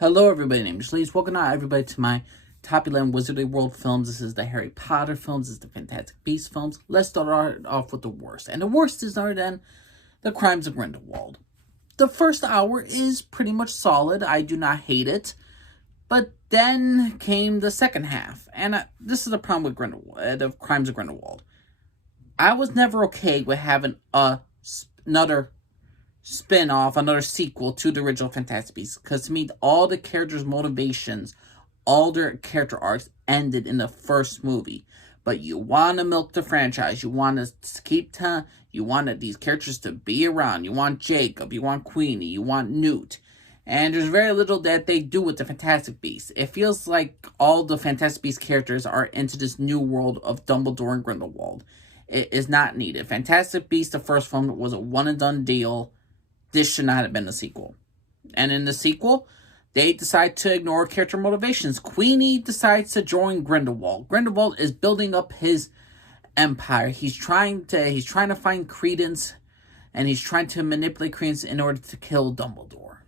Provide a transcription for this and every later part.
Hello everybody, my name is Lee. Welcome out everybody to my top 11 Wizarding World films. This is the Harry Potter films, this is the Fantastic Beasts films. Let's start off with the worst. And the worst is other than The Crimes of Grindelwald. The first hour is pretty much solid. I do not hate it. But then came the second half. And this is the problem with The Crimes of Grindelwald. I was never okay with having another spin-off, another sequel to the original Fantastic Beasts, because to me, all the characters' motivations, all their character arcs ended in the first movie. But you want to milk the franchise, you want to keep time, you want these characters to be around, you want Jacob, you want Queenie, you want Newt, and there's very little that they do with the Fantastic Beasts. It feels like all the Fantastic Beasts characters are into this new world of Dumbledore and Grindelwald. It is not needed. Fantastic Beasts, the first film, was a one-and-done deal. This should not have been a sequel. And in the sequel, they decide to ignore character motivations. Queenie decides to join Grindelwald. Grindelwald is building up his empire. He's trying to find Credence, and he's trying to manipulate Credence in order to kill Dumbledore.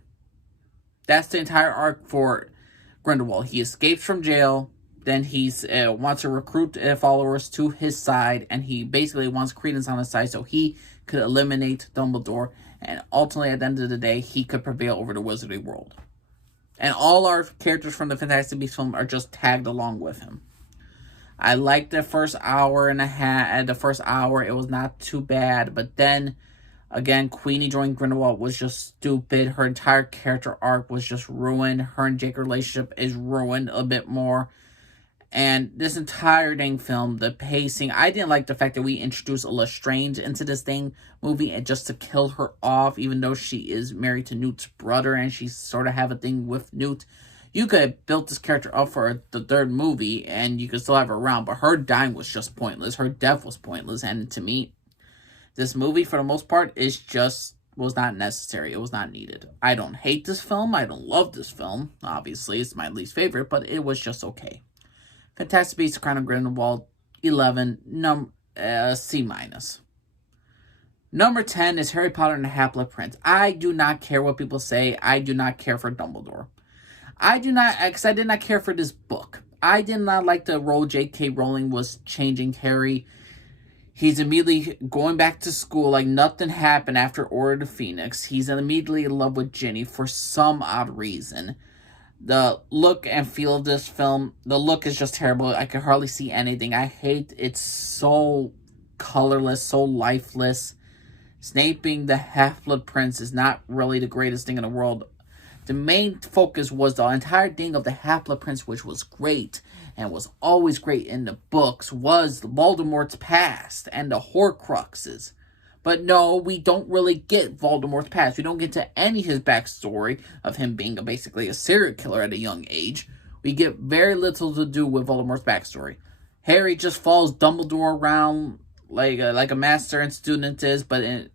That's the entire arc for Grindelwald. He escapes from jail. Then he wants to recruit followers to his side, and he basically wants Credence on his side so he could eliminate Dumbledore, and ultimately, at the end of the day, he could prevail over the Wizarding World. And all our characters from the Fantastic Beasts film are just tagged along with him. I liked the first hour and a half. The first hour, it was not too bad, but then, again, Queenie joining Grindelwald was just stupid. Her entire character arc was just ruined. Her and Jake relationship is ruined a bit more. And this entire dang film, the pacing, I didn't like the fact that we introduced Lestrange into this dang movie and just to kill her off, even though she is married to Newt's brother and she sort of have a thing with Newt. You could have built this character up for the third movie and you could still have her around, but her dying was just pointless. Her death was pointless, and to me, this movie, for the most part, was not necessary. It was not needed. I don't hate this film. I don't love this film. Obviously, it's my least favorite, but it was just okay. Fantastic Beasts: The Crown of Grindelwald, 11, C-. Number 10 is Harry Potter and the Half-Blood Prince. I do not care what people say. I do not care for Dumbledore. I did not care for this book. I did not like the role J.K. Rowling was changing Harry. He's immediately going back to school like nothing happened after Order of the Phoenix. He's immediately in love with Ginny for some odd reason. The look and feel of this film, the look is just terrible. I can hardly see anything. I hate it's so colorless, so lifeless. Snape being the Half-Blood Prince is not really the greatest thing in the world. The main focus was the entire thing of the Half-Blood Prince, which was great and was always great in the books, was Voldemort's past and the Horcruxes. But no, we don't really get Voldemort's past. We don't get to any of his backstory of him being basically a serial killer at a young age. We get very little to do with Voldemort's backstory. Harry just follows Dumbledore around like a master and student is, but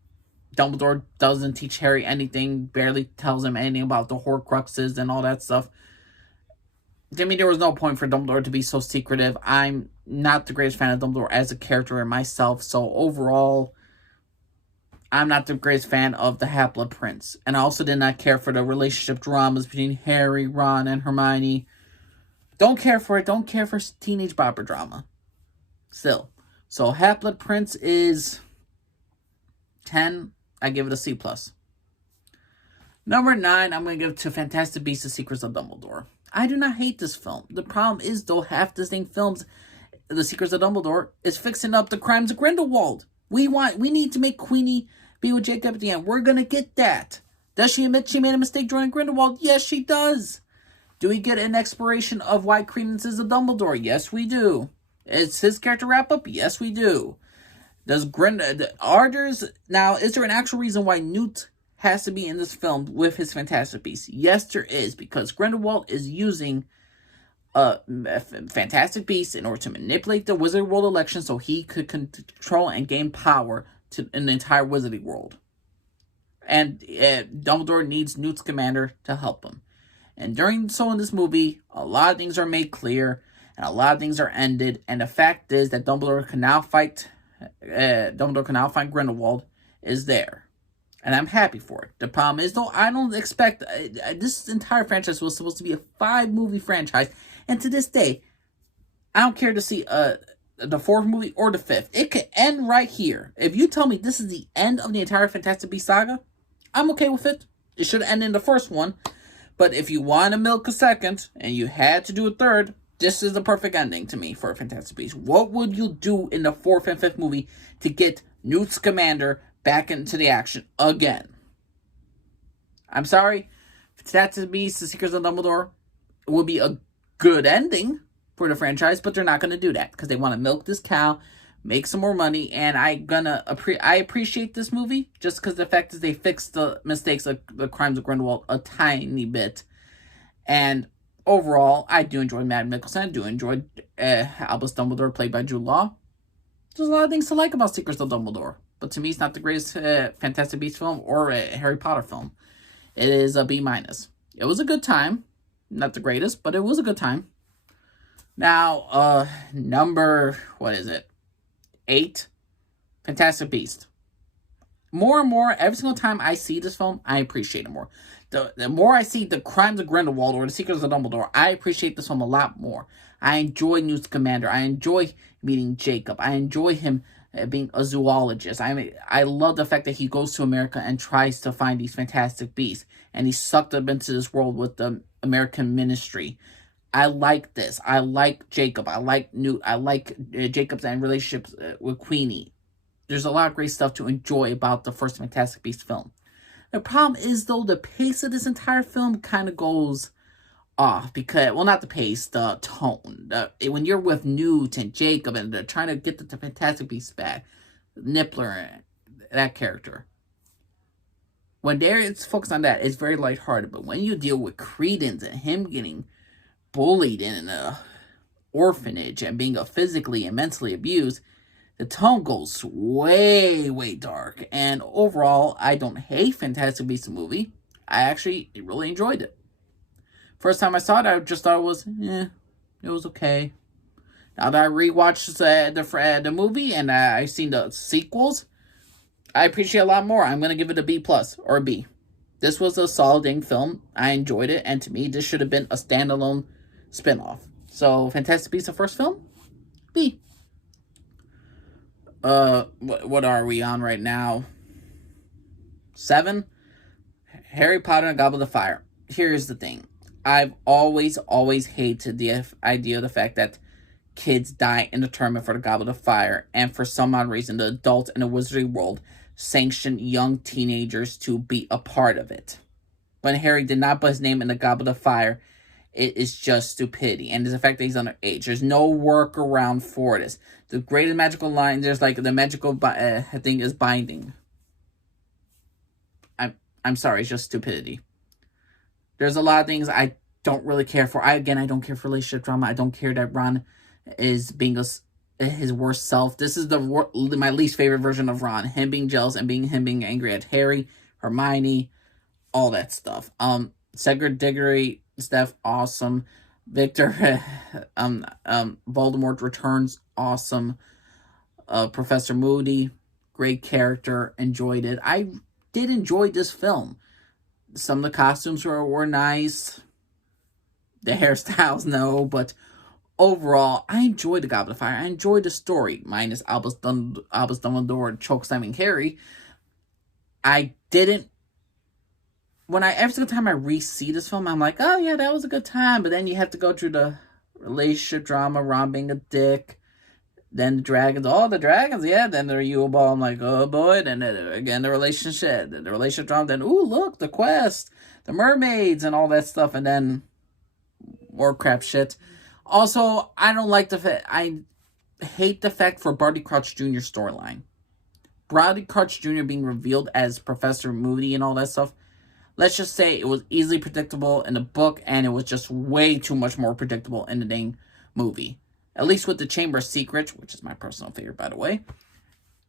Dumbledore doesn't teach Harry anything, barely tells him anything about the Horcruxes and all that stuff. To me, there was no point for Dumbledore to be so secretive. I'm not the greatest fan of Dumbledore as a character myself, so overall, I'm not the greatest fan of the Half-Blood Prince. And I also did not care for the relationship dramas between Harry, Ron, and Hermione. Don't care for it. Don't care for teenage bopper drama. Still. So Half-Blood Prince is 10. I give it a C+. Number 9, I'm going to give to Fantastic Beasts: The Secrets of Dumbledore. I do not hate this film. The problem is, though, half this thing films, The Secrets of Dumbledore, is fixing up the crimes of Grindelwald. We need to make Queenie be with Jacob at the end. We're going to get that. Does she admit she made a mistake joining Grindelwald? Yes, she does. Do we get an exploration of why Credence is a Dumbledore? Yes, we do. Is his character wrap-up? Yes, we do. Is there an actual reason why Newt has to be in this film with his Fantastic Beasts? Yes, there is, because Grindelwald is using Fantastic Beasts in order to manipulate the Wizarding World election so he could control and gain power in the entire Wizarding World. And Dumbledore needs Newt Scamander to help him. And in this movie, a lot of things are made clear, and a lot of things are ended, and the fact is that Dumbledore can now fight Grindelwald is there. And I'm happy for it. The problem is, though, I don't expect... this entire franchise was supposed to be a 5-movie franchise. And to this day, I don't care to see the 4th movie or the 5th. It could end right here. If you tell me this is the end of the entire Fantastic Beasts saga, I'm okay with it. It should end in the first one. But if you want to milk a second, and you had to do a third, this is the perfect ending to me for a Fantastic Beasts. What would you do in the 4th and 5th movie to get Newt Scamander back into the action again? I'm sorry. Fantastic Beasts, The Secrets of Dumbledore would be a good ending for the franchise, but they're not going to do that because they want to milk this cow, make some more money, and I appreciate this movie just because the fact is they fixed the mistakes of the Crimes of Grindelwald a tiny bit. And overall, I do enjoy Matt Mikkelsen. I do enjoy Albus Dumbledore, played by Jude Law. There's a lot of things to like about Secrets of Dumbledore, but to me, it's not the greatest Fantastic Beasts film or Harry Potter film. It is a B-. It was a good time. Not the greatest, but it was a good time. Now, number, 8, Fantastic Beasts. More and more, every single time I see this film, I appreciate it more. The more I see The Crimes of Grindelwald or The Secrets of Dumbledore, I appreciate this film a lot more. I enjoy Newt Scamander. I enjoy meeting Jacob. I enjoy him being a zoologist. I love the fact that he goes to America and tries to find these fantastic beasts. And he's sucked up into this world with the American ministry. I like this. I like Jacob. I like Newt. I like Jacob's and relationships with Queenie. There's a lot of great stuff to enjoy about the first Fantastic Beasts film. The problem is, though, the pace of this entire film kind of goes off. Because, well, not the pace, the tone. When you're with Newt and Jacob and they're trying to get the Fantastic Beasts back, Nippler, that character. When it's focused on that, it's very lighthearted. But when you deal with Credence and him getting bullied in an orphanage and being physically and mentally abused, the tone goes way, way dark. And overall, I don't hate Fantastic Beasts the movie. I actually really enjoyed it. First time I saw it, I just thought it was, it was okay. Now that I rewatched the movie and I've seen the sequels, I appreciate it a lot more. I'm going to give it a B+ or a B. This was a solid film. I enjoyed it. And to me, this should have been a standalone spinoff. So, Fantastic Beasts, the first film? B. What are we on right now? 7? Harry Potter and Goblet of Fire. Here's the thing. I've always hated the idea of the fact that kids die in the tournament for the Goblet of Fire, and for some odd reason, the adults in the wizarding world sanction young teenagers to be a part of it. When Harry did not put his name in the Goblet of Fire, it is just stupidity. And the fact that he's underage. There's no workaround for this. The greatest magical line, there's like the magical thing is binding. I'm sorry, it's just stupidity. There's a lot of things I don't really care for. I don't care for relationship drama. I don't care that Ron is being his worst self. This is my least favorite version of Ron. Him being jealous and him being angry at Harry, Hermione, all that stuff. Cedric Diggory, Steph, awesome. Victor, Voldemort Returns, awesome. Professor Moody, great character, enjoyed it. I did enjoy this film. Some of the costumes were nice. The hairstyles, no, but overall, I enjoyed the Goblet of Fire. I enjoyed the story, minus Albus Dumbledore chokeslamming Harry. I didn't. Every single time I re-see this film, I'm like, oh yeah, that was a good time. But then you have to go through the relationship drama, Ron being a dick. Then the dragons, yeah. Then the Yule Ball, I'm like, oh boy. Then again, the relationship drama. Then, ooh, look, the quest, the mermaids, and all that stuff. And then more crap shit. Also, I don't like I hate the fact for Barty Crouch Jr. storyline. Barty Crouch Jr. being revealed as Professor Moody and all that stuff. Let's just say it was easily predictable in the book, and it was just way too much more predictable in the dang movie. At least with the Chamber of Secrets, which is my personal favorite, by the way,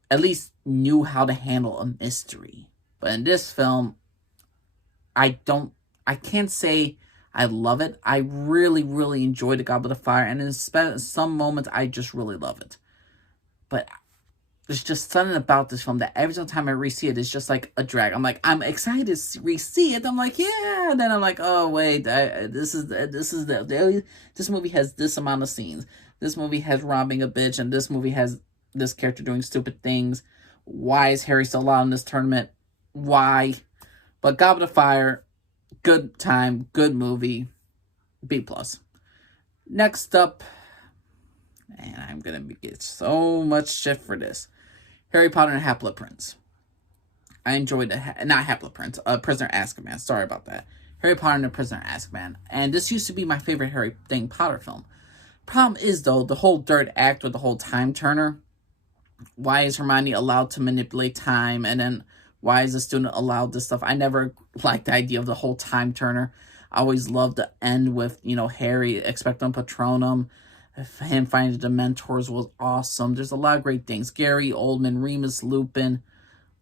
at least knew how to handle a mystery. But in this film, I can't say I love it. I really, really enjoyed the Goblet of Fire, and in some moments, I just really love it. But there's just something about this film that every single time I re-see it, it's just like a drag. I'm like, I'm excited to re-see it. I'm like, yeah. And then I'm like, oh wait, this movie has this amount of scenes. This movie has robbing a bitch, and this movie has this character doing stupid things. Why is Harry still allowed in this tournament? Why? But Goblet of Fire, good time, good movie, B+. Next up, and I'm gonna get so much shit for this. Harry Potter and Half-Blood Prince. I enjoyed it. Not Half-Blood Prince. Prisoner of Azkaban. Sorry about that. Harry Potter and the Prisoner of Azkaban. And this used to be my favorite Harry Potter film. Problem is, though, the whole third act with the whole time turner. Why is Hermione allowed to manipulate time? And then why is the student allowed this stuff? I never liked the idea of the whole time turner. I always loved the end with, Harry, Expectum Patronum. Him finding the Dementors was awesome. There's a lot of great things. Gary Oldman, Remus Lupin.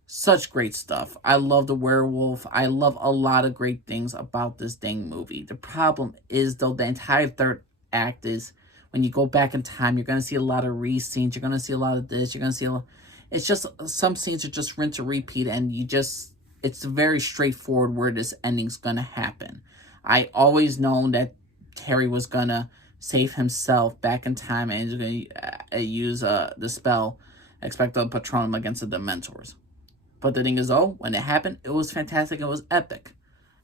Such great stuff. I love the werewolf. I love a lot of great things about this dang movie. The problem is, though, the entire third act is, when you go back in time, you're going to see a lot of re-scenes. You're going to see a lot of this. You're going to see it's just, some scenes are just rinse and repeat, and it's very straightforward where this ending's going to happen. I always known that Harry was going to save himself back in time, and he's going to use the spell Expecto Patronum against the Dementors. But the thing is, though, when it happened, it was fantastic. It was epic.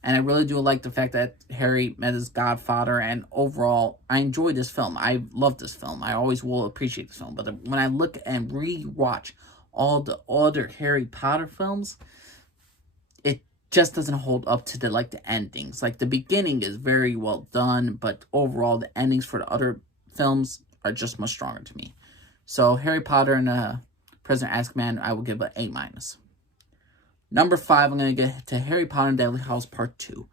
And I really do like the fact that Harry met his godfather, and overall, I enjoyed this film. I love this film. I always will appreciate this film. But when I look and re-watch all the other Harry Potter films, it just doesn't hold up to the endings. Like, the beginning is very well done, but overall, the endings for the other films are just much stronger to me. So, Harry Potter and Prisoner of Azkaban, I will give an A-. Number 5, I'm going to get to Harry Potter and Deathly Hallows Part 2.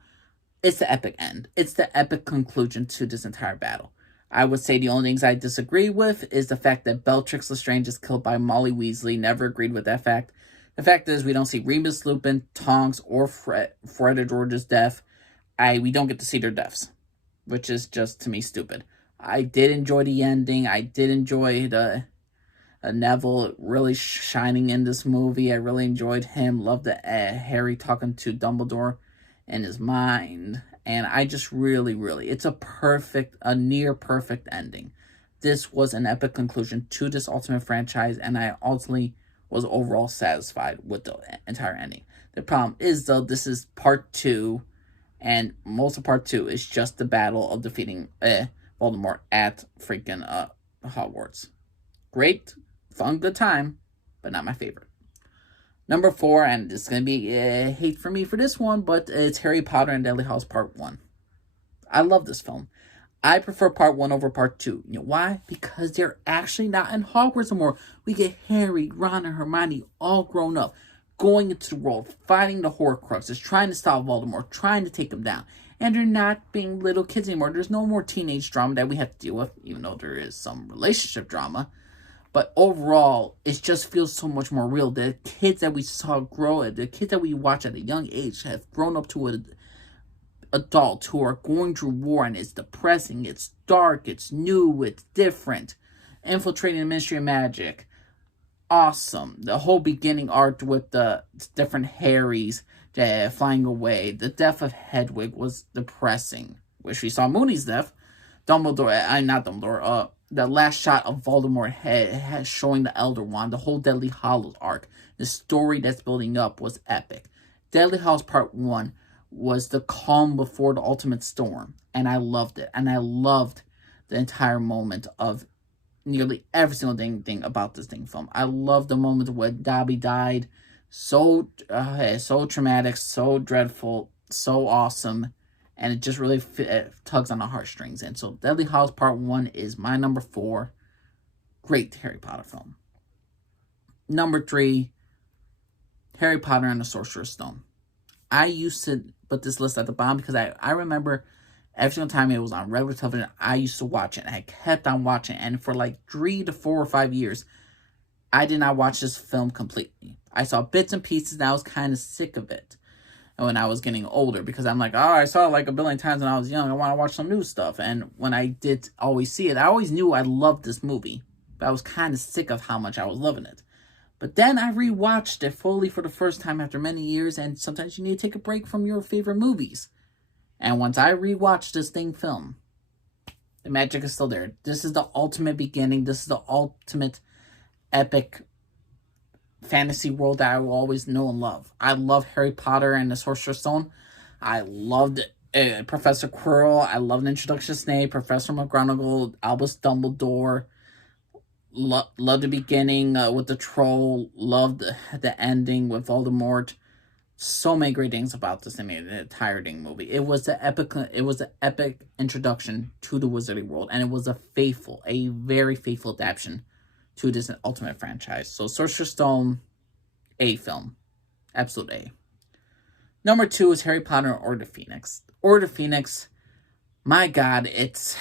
It's the epic end. It's the epic conclusion to this entire battle. I would say the only things I disagree with is the fact that Bellatrix Lestrange is killed by Molly Weasley. Never agreed with that fact. The fact is, we don't see Remus Lupin, Tonks, or Fred or George's death. We don't get to see their deaths, which is just, to me, stupid. I did enjoy the ending. I did enjoy the Neville really shining in this movie. I really enjoyed him. Loved the Harry talking to Dumbledore in his mind. And I just really, it's a near perfect ending. This was an epic conclusion to this Ultimate franchise, and I ultimately was overall satisfied with the entire ending. The problem is, though, this is part 2, and most of part 2 is just the battle of defeating Voldemort at freaking Hogwarts. Great, fun, good time, but not my favorite. Number 4, and this is going to be hate for me for this one, but it's Harry Potter and Deathly Hallows Part 1. I love this film. I prefer Part 1 over Part 2. You know why? Because they're actually not in Hogwarts anymore. We get Harry, Ron, and Hermione all grown up, going into the world, fighting the Horcruxes, trying to stop Voldemort, trying to take him down. And they're not being little kids anymore. There's no more teenage drama that we have to deal with, even though there is some relationship drama. But overall, it just feels so much more real. The kids that we saw grow, the kids that we watch at a young age have grown up to an adult who are going through war, and it's depressing, it's dark, it's new, it's different. Infiltrating the Ministry of Magic. Awesome. The whole beginning arc with the different Harrys flying away. The death of Hedwig was depressing. Wish we saw Mooney's death. Dumbledore, the last shot of Voldemort head showing the Elder Wand, the whole Deathly Hallows arc, the story that's building up was epic. Deathly Hallows Part 1 was the calm before the ultimate storm, and I loved it. And I loved the entire moment of nearly every single thing about this film. I loved the moment when Dobby died. So traumatic, so dreadful, so awesome. And it just really tugs on the heartstrings. And so Deathly Hallows Part 1 is my number 4. Great Harry Potter film. Number 3, Harry Potter and the Sorcerer's Stone. I used to put this list at the bottom because I remember every single time it was on regular television, I used to watch it. And I kept on watching. And for like 3 to 4 or 5 years, I did not watch this film completely. I saw bits and pieces, and I was kind of sick of it when I was getting older, because I'm like, I saw it like a billion times when I was young. I want to watch some new stuff. And when I did always see it, I always knew I loved this movie, but I was kind of sick of how much I was loving it. But then I rewatched it fully for the first time after many years, and sometimes you need to take a break from your favorite movies. And once I rewatched this film, the magic is still there. This is the ultimate beginning. This is the ultimate epic fantasy world that I will always know and love. I love Harry Potter and the Sorcerer's Stone. I loved Professor Quirrell. I loved the introduction to Snape, Professor McGonagall, Albus Dumbledore. Loved the beginning with the troll. Loved the ending with Voldemort. So many great things about this entire movie. It was the epic introduction to the Wizarding World, and it was a very faithful adaptation to this ultimate franchise. So Sorcerer's Stone, A film. Absolute A. Number 2 is Harry Potter and Order of the Phoenix. Order of the Phoenix, my God, it's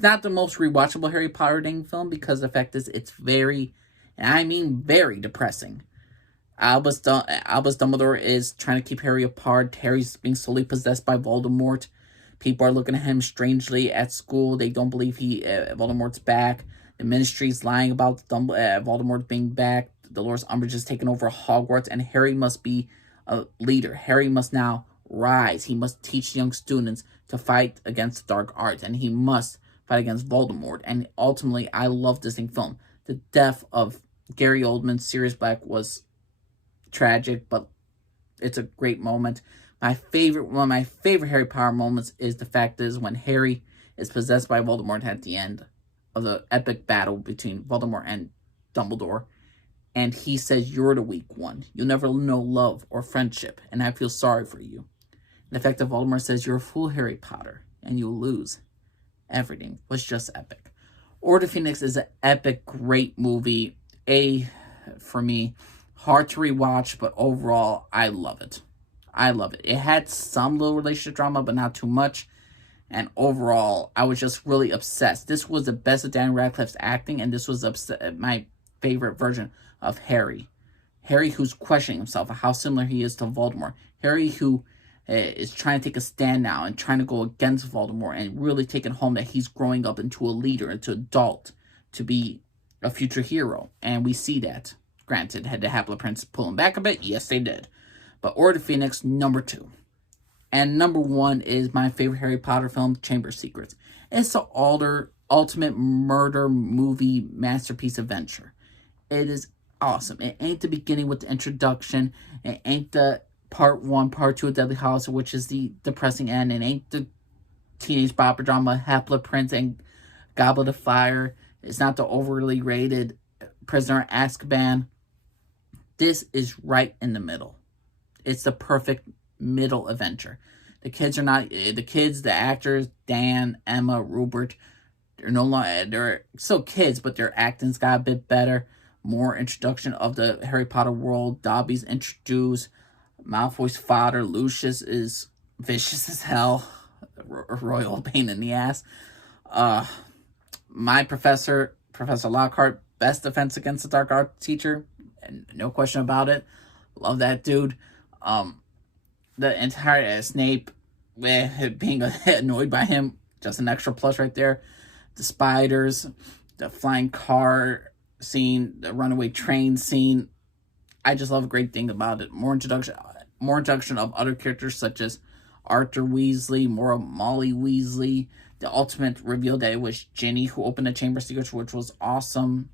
not the most rewatchable Harry Potter film because the fact is it's very, and I mean very depressing. Albus Dumbledore is trying to keep Harry apart. Harry's being slowly possessed by Voldemort. People are looking at him strangely at school. They don't believe Voldemort's back. The Ministry's lying about Voldemort being back. Dolores Umbridge is taking over Hogwarts, and Harry must be a leader. Harry must now rise. He must teach young students to fight against the dark arts, and he must fight against Voldemort. And ultimately, I love this film. The death of Gary Oldman, Sirius Black, was tragic, but it's a great moment. One of my favorite Harry Potter moments is the fact is when Harry is possessed by Voldemort at the end of the epic battle between Voldemort and Dumbledore, and he says, "You're the weak one. You'll never know love or friendship, and I feel sorry for you." And the fact that Voldemort says, "You're a fool, Harry Potter, and you'll lose everything," was just epic. Order of Phoenix is an epic, great movie. A for me. Hard to rewatch, but overall, I love it. I love it. It had some little relationship drama, but not too much. And overall, I was just really obsessed. This was the best of Daniel Radcliffe's acting, and this was my favorite version of Harry. Harry who's questioning himself, how similar he is to Voldemort. Harry who is trying to take a stand now and trying to go against Voldemort and really taking home that he's growing up into a leader, into an adult, to be a future hero. And we see that. Granted, had the Half-Blood Prince pull him back a bit? Yes, they did. But Order of the Phoenix, number 2. And number 1 is my favorite Harry Potter film, Chamber of Secrets. It's the ultimate murder movie masterpiece adventure. It is awesome. It ain't the beginning with the introduction. It ain't the part 1, part 2 of Deathly Hallows, which is the depressing end. It ain't the teenage bopper drama, Half-Blood Prince and Goblet of Fire. It's not the overly rated Prisoner of Azkaban. This is right in the middle. It's the perfect middle adventure. The actors, Dan, Emma, Rupert, they're still kids, but their acting's got a bit better. More introduction of the Harry Potter world. Dobby's introduced. Malfoy's father, Lucius, is vicious as hell. A royal pain in the ass. My professor, Professor Lockhart, best defense against the dark arts teacher. And no question about it. Love that dude. The entire Snape, being annoyed by him, just an extra plus right there. The spiders, the flying car scene, the runaway train scene. I just love a great thing about it. More introduction of other characters such as Arthur Weasley, more of Molly Weasley. The ultimate reveal that it was Ginny who opened the Chamber of Secrets, which was awesome.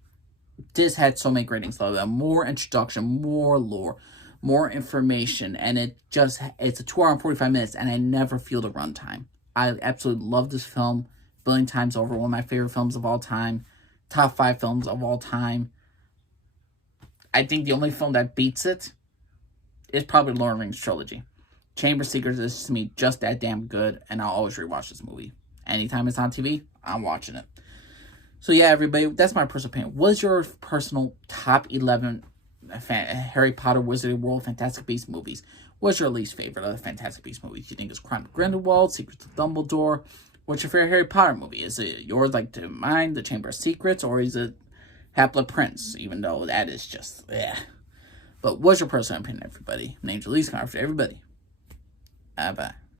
This had so many great things. More introduction, more lore, more information, and it's a 2 hour and 45 minutes, and I never feel the runtime. I absolutely love this film a billion times over. One of my favorite films of all time. Top 5 films of all time. I think the only film that beats it is probably Lord of the Rings trilogy. Chamber of Secrets is, to me, just that damn good, and I'll always rewatch this movie. Anytime it's on TV, I'm watching it. So yeah, everybody, that's my personal opinion. What is your personal top 11 Harry Potter, Wizarding World, Fantastic Beasts movies? What's your least favorite of the Fantastic Beasts movies? Do you think it's Crime of Grindelwald, Secrets of Dumbledore? What's your favorite Harry Potter movie? Is it yours like to mine, The Chamber of Secrets, or is it Half-Blood Prince? Even though that is just, But what's your personal opinion, everybody? My name's Elise, everybody. Bye-bye.